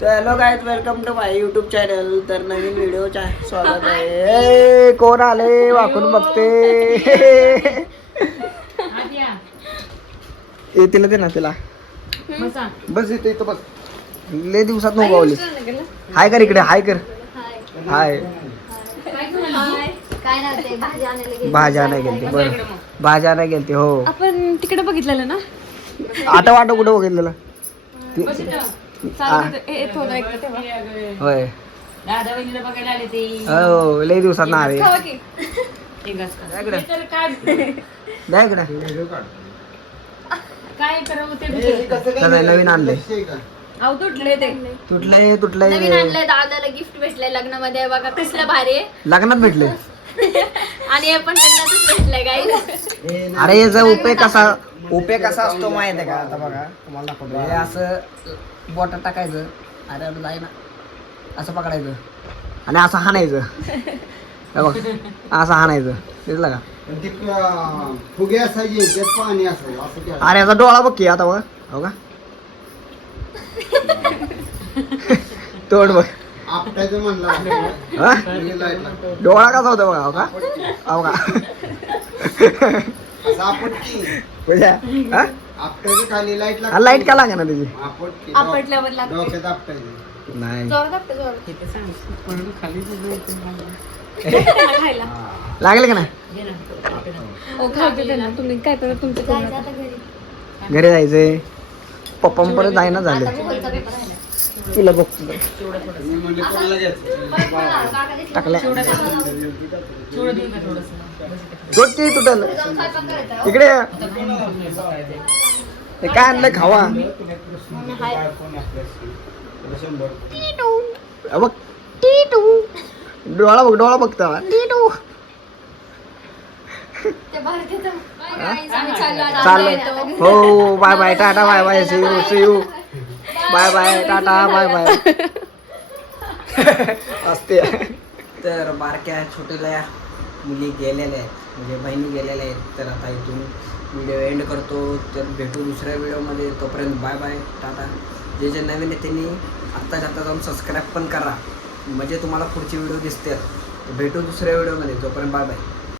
तर hello guys, welcome to my YouTube channel. तर नवीन व्हिडिओच्या स्वागत आहे. कोण आले वाकून बघते. तिला दे ना, तिला बस इथं इथं बस. लय दिवसात उगवली. हाय कर इकडे, हाय कर. हाय भाज्या नाही गेलते. बरं भाज्या नाही गेलते. हो आपण तिकडे बघितलेलं ना. आता वाटो कुठं बघितलेलं. होय दादा वहिनीला बघायला आले ते. हो लय दिवसात ना आले. काय करावं ते नवीन आणले. तुटले ते तुटलंय तुटलंय. नवीन आणलंय. दादाला गिफ्ट भेटलंय लग्नामध्ये. बघा कसलं भारी आहे. लग्नात भेटले. आणि हे पण लग्नातच भेटलंय गाई. अरे याचा उपेग कसा असतो माहित आहे का? आता बघा तुम्हाला दाखवतो. हे असं बोटात टाकायचं. अरे जाय ना, असं पकडायचं आणि असं हाणायचं. हे बघ असं हाणायचं. दिसलं का? फुगे असायचे, पाणी असायचं. अरे याचा डोळा बघ की. आता बघ, हो का तोड बघ. आपटायचं म्हणलं हा? लाईट डोळा कसा होता बघा. हो का, हो का आपटकी पूजा, हा? आपटायचं खाली लाईट हा, लाईट का लागे ना त्याची? आपटकी आपटल्यावर लागते. डोक्यात आपटायचं. नाही जोरात आपटे, जोरात. तिथे सांग खाली खायला. लागले का नाही? हो, खाऊ दे ना. तुम्ही काय करा तुमचं करू नका. घरी जायचंय. पप्पा परत जायना झाले. तुला बघतो मी म्हणले कोणाला घ्यायचं टाकल्या थोडं देऊ का थोडंसं? जोडची तुटल. इकडे ये. हे काय आणलं खावा? बघ टीटू. डोळा बघ, डोळा बघता टीटू. चाललं. हो bye bye tata bye bye see you see you bye bye tata bye bye असते. तर बारक्या छोट्या मुली गेलेल्या आहेत, म्हणजे बहिणी गेलेल्या आहेत. तर आता इथून व्हिडिओ एंड करतो. तर भेटू दुसऱ्या व्हिडिओमध्ये. तोपर्यंत बाय बाय टाटा. जे जे नवीन आहे त्यांनी आत्ताच आता जाऊन सबस्क्राईब पण करा, म्हणजे तुम्हाला पुढची व्हिडिओ दिसते. भेटू दुसऱ्या व्हिडिओमध्ये. तोपर्यंत बाय बाय.